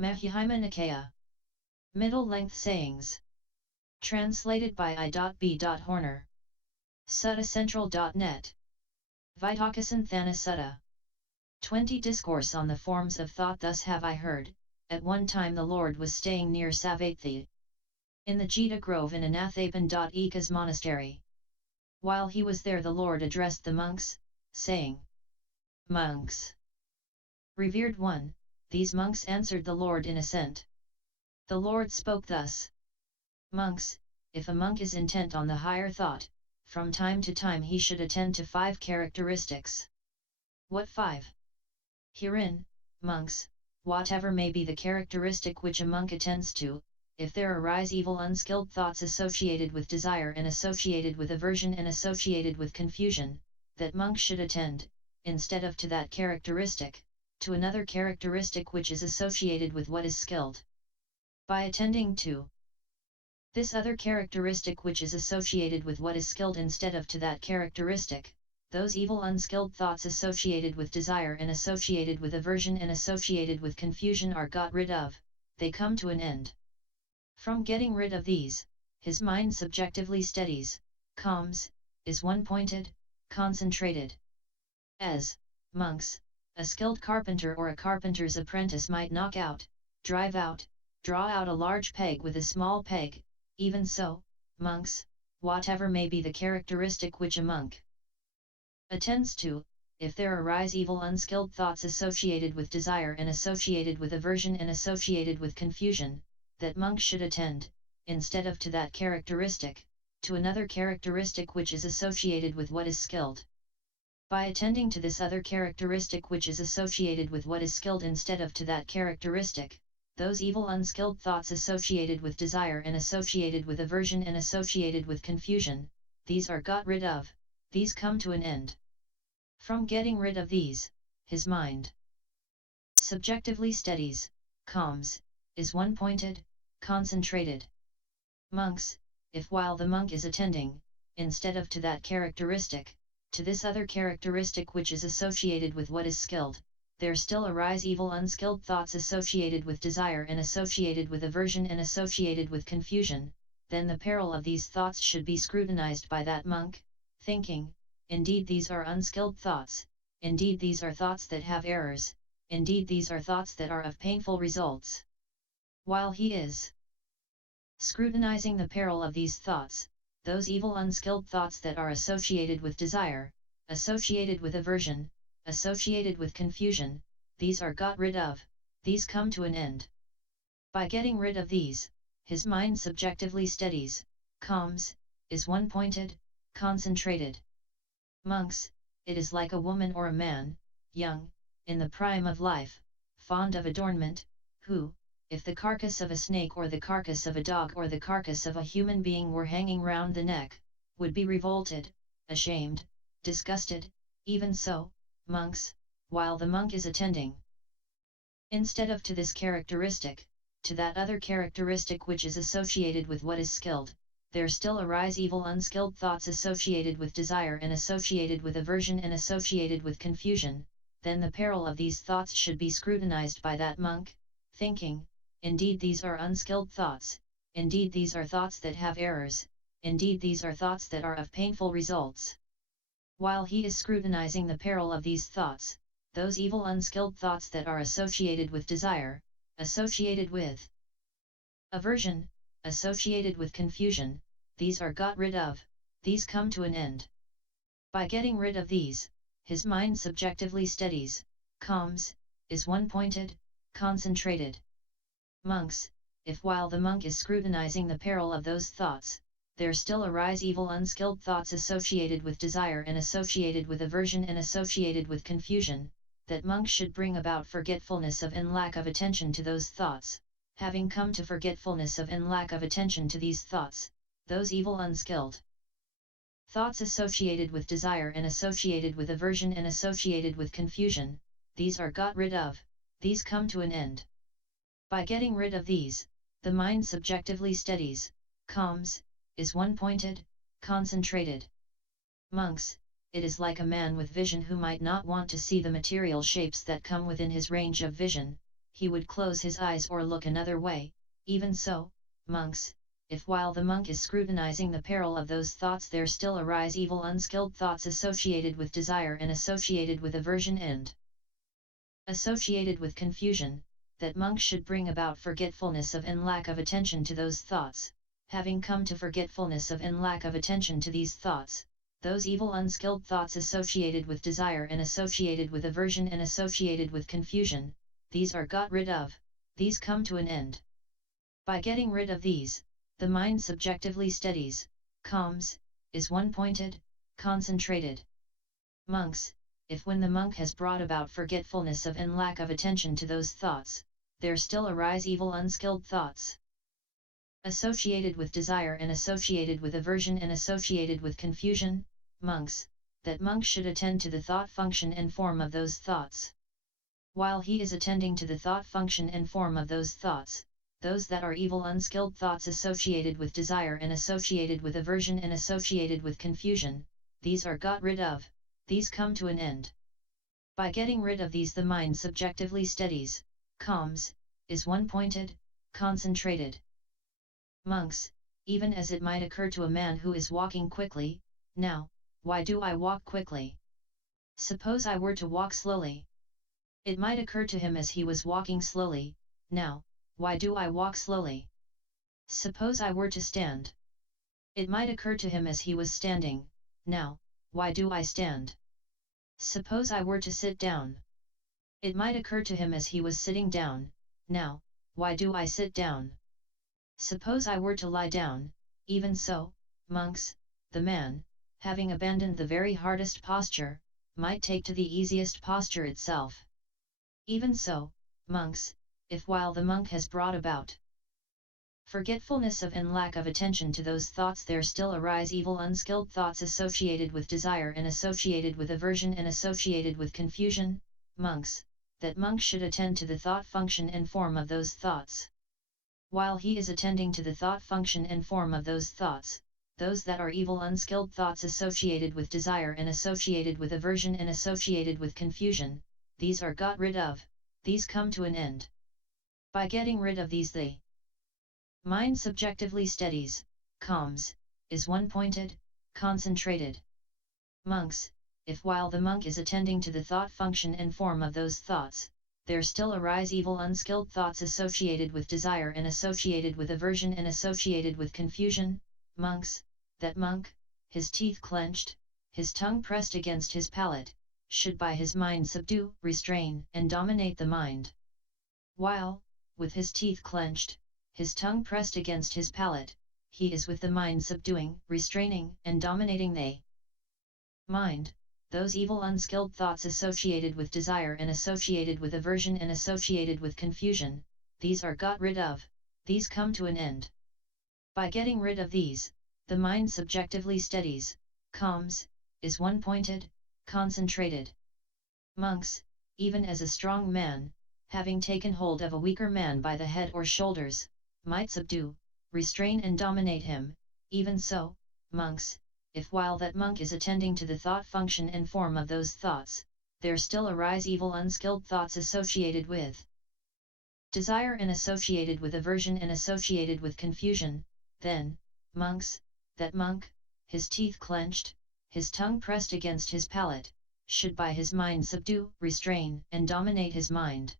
Mahihima Nikaya. Middle-length sayings. Translated by I.B.Horner. Suttacentral.net. Vitakasan Thana Sutta. 20 Discourse on the Forms of Thought. Thus have I heard, at one time the Lord was staying near Savatthi, in the Jita Grove in Anathapan.Eka's monastery. While he was there the Lord addressed the monks, saying, Monks! Revered one, these monks answered the Lord in assent. The Lord spoke thus. Monks, if a monk is intent on the higher thought, from time to time he should attend to 5 characteristics. What 5? Herein, monks, whatever may be the characteristic which a monk attends to, if there arise evil unskilled thoughts associated with desire and associated with aversion and associated with confusion, that monk should attend, instead of to that characteristic, to another characteristic which is associated with what is skilled. By attending to this other characteristic which is associated with what is skilled instead of to that characteristic, those evil unskilled thoughts associated with desire and associated with aversion and associated with confusion are got rid of, they come to an end. From getting rid of these, his mind subjectively steadies, calms, is one-pointed, concentrated. As, monks, a skilled carpenter or a carpenter's apprentice might knock out, drive out, draw out a large peg with a small peg, even so, monks, whatever may be the characteristic which a monk attends to, if there arise evil unskilled thoughts associated with desire and associated with aversion and associated with confusion, that monk should attend, instead of to that characteristic, to another characteristic which is associated with what is skilled. By attending to this other characteristic which is associated with what is skilled instead of to that characteristic, those evil unskilled thoughts associated with desire and associated with aversion and associated with confusion, these are got rid of, these come to an end. From getting rid of these, his mind subjectively steadies, calms, is one-pointed, concentrated. Monks, if while the monk is attending, instead of to that characteristic, to this other characteristic which is associated with what is skilled, there still arise evil unskilled thoughts associated with desire and associated with aversion and associated with confusion, then the peril of these thoughts should be scrutinized by that monk, thinking, indeed these are unskilled thoughts, indeed these are thoughts that have errors, indeed these are thoughts that are of painful results. While he is scrutinizing the peril of these thoughts, those evil unskilled thoughts that are associated with desire, associated with aversion, associated with confusion, these are got rid of, these come to an end. By getting rid of these, his mind subjectively steadies, calms, is one-pointed, concentrated. Monks, it is like a woman or a man, young, in the prime of life, fond of adornment, who, if the carcass of a snake or the carcass of a dog or the carcass of a human being were hanging round the neck, would be revolted, ashamed, disgusted, even so, monks, while the monk is attending, instead of to this characteristic, to that other characteristic which is associated with what is skilled, there still arise evil unskilled thoughts associated with desire and associated with aversion and associated with confusion, then the peril of these thoughts should be scrutinized by that monk, thinking, indeed these are unskilled thoughts, indeed these are thoughts that have errors, indeed these are thoughts that are of painful results. While he is scrutinizing the peril of these thoughts, those evil unskilled thoughts that are associated with desire, associated with aversion, associated with confusion, these are got rid of, these come to an end. By getting rid of these, his mind subjectively steadies, calms, is one-pointed, concentrated. Monks, if while the monk is scrutinizing the peril of those thoughts, there still arise evil unskilled thoughts associated with desire and associated with aversion and associated with confusion, that monk should bring about forgetfulness of and lack of attention to those thoughts. Having come to forgetfulness of and lack of attention to these thoughts, those evil unskilled thoughts associated with desire and associated with aversion and associated with confusion, these are got rid of, these come to an end. By getting rid of these, the mind subjectively steadies, calms, is one-pointed, concentrated. Monks, it is like a man with vision who might not want to see the material shapes that come within his range of vision, he would close his eyes or look another way. Even so, monks, if while the monk is scrutinizing the peril of those thoughts there still arise evil unskilled thoughts associated with desire and associated with aversion and associated with confusion, that monk should bring about forgetfulness of and lack of attention to those thoughts. Having come to forgetfulness of and lack of attention to these thoughts, those evil unskilled thoughts associated with desire and associated with aversion and associated with confusion, these are got rid of, these come to an end. By getting rid of these, the mind subjectively steadies, calms, is one-pointed, concentrated. Monks, if when the monk has brought about forgetfulness of and lack of attention to those thoughts, there still arise evil unskilled thoughts associated with desire and associated with aversion and associated with confusion, monks, that monk should attend to the thought function and form of those thoughts. While he is attending to the thought function and form of those thoughts, those that are evil unskilled thoughts associated with desire and associated with aversion and associated with confusion, these are got rid of, these come to an end. By getting rid of these the mind subjectively steadies, calms, is one-pointed, concentrated. Monks, even as it might occur to a man who is walking quickly, now, why do I walk quickly? Suppose I were to walk slowly. It might occur to him as he was walking slowly, now, why do I walk slowly? Suppose I were to stand. It might occur to him as he was standing, now, why do I stand? Suppose I were to sit down. It might occur to him as he was sitting down, now, why do I sit down? Suppose I were to lie down. Even so, monks, the man, having abandoned the very hardest posture, might take to the easiest posture itself. Even so, monks, if while the monk has brought about forgetfulness of and lack of attention to those thoughts there still arise evil unskilled thoughts associated with desire and associated with aversion and associated with confusion, monks, that monk should attend to the thought function and form of those thoughts. While he is attending to the thought function and form of those thoughts, those that are evil unskilled thoughts associated with desire and associated with aversion and associated with confusion, these are got rid of, these come to an end. By getting rid of these the mind subjectively steadies, calms, is one-pointed, concentrated. Monks, if while the monk is attending to the thought function and form of those thoughts, there still arise evil unskilled thoughts associated with desire and associated with aversion and associated with confusion, monks, that monk, his teeth clenched, his tongue pressed against his palate, should by his mind subdue, restrain, and dominate the mind. While, with his teeth clenched, his tongue pressed against his palate, he is with the mind subduing, restraining, and dominating the mind, those evil unskilled thoughts associated with desire and associated with aversion and associated with confusion, these are got rid of, these come to an end. By getting rid of these, the mind subjectively steadies, calms, is one-pointed, concentrated. Monks, even as a strong man, having taken hold of a weaker man by the head or shoulders, might subdue, restrain and dominate him, even so, monks, if while that monk is attending to the thought function and form of those thoughts, there still arise evil unskilled thoughts associated with desire and associated with aversion and associated with confusion, then, monks, that monk, his teeth clenched, his tongue pressed against his palate, should by his mind subdue, restrain, and dominate his mind.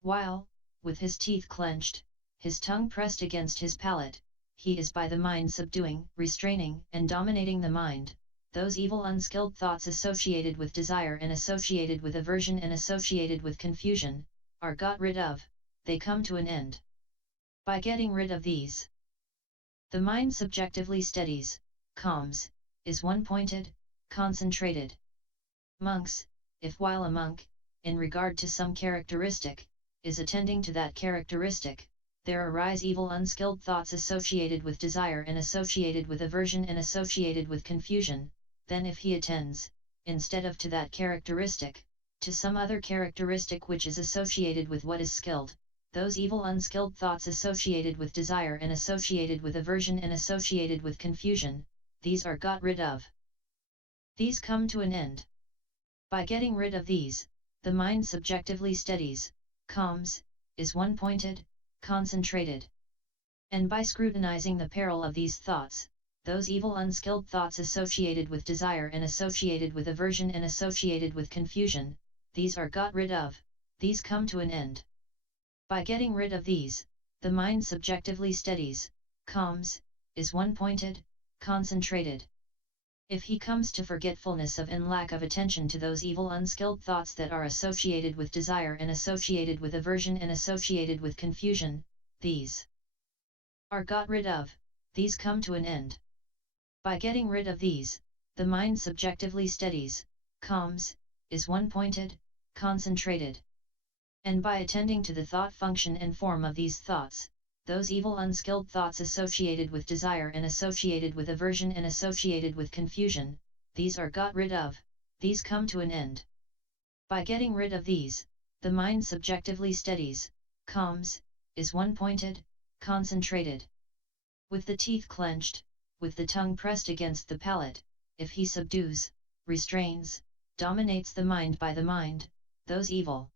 While, with his teeth clenched, his tongue pressed against his palate, he is by the mind subduing, restraining, and dominating the mind, those evil unskilled thoughts associated with desire and associated with aversion and associated with confusion, are got rid of, they come to an end. By getting rid of these, the mind subjectively steadies, calms, is one-pointed, concentrated. Monks, if while a monk, in regard to some characteristic, is attending to that characteristic, there arise evil unskilled thoughts associated with desire and associated with aversion and associated with confusion, then if he attends, instead of to that characteristic, to some other characteristic which is associated with what is skilled, those evil unskilled thoughts associated with desire and associated with aversion and associated with confusion, these are got rid of. These come to an end. By getting rid of these, the mind subjectively steadies, calms, is one-pointed, concentrated. And by scrutinizing the peril of these thoughts, those evil unskilled thoughts associated with desire and associated with aversion and associated with confusion, these are got rid of, these come to an end. By getting rid of these, the mind subjectively steadies, calms, is one-pointed, concentrated. If he comes to forgetfulness of and lack of attention to those evil unskilled thoughts that are associated with desire and associated with aversion and associated with confusion, these are got rid of, these come to an end. By getting rid of these, the mind subjectively steadies, calms, is one-pointed, concentrated. And by attending to the thought function and form of these thoughts, those evil unskilled thoughts associated with desire and associated with aversion and associated with confusion, these are got rid of, these come to an end. By getting rid of these, the mind subjectively steadies, calms, is one-pointed, concentrated. With the teeth clenched, with the tongue pressed against the palate, if he subdues, restrains, dominates the mind by the mind, those evil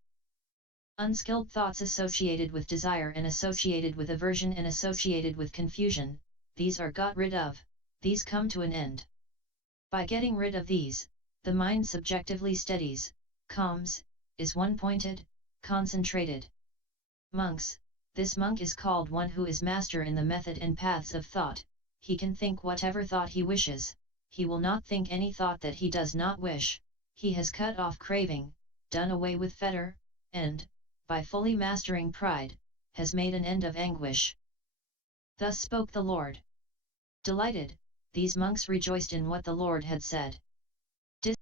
unskilled thoughts associated with desire and associated with aversion and associated with confusion, these are got rid of, these come to an end. By getting rid of these, the mind subjectively steadies, calms, is one-pointed, concentrated. Monks, this monk is called one who is master in the method and paths of thought. He can think whatever thought he wishes, he will not think any thought that he does not wish, he has cut off craving, done away with fetter, and, by fully mastering pride, has made an end of anguish. Thus spoke the Lord. Delighted, these monks rejoiced in what the Lord had said.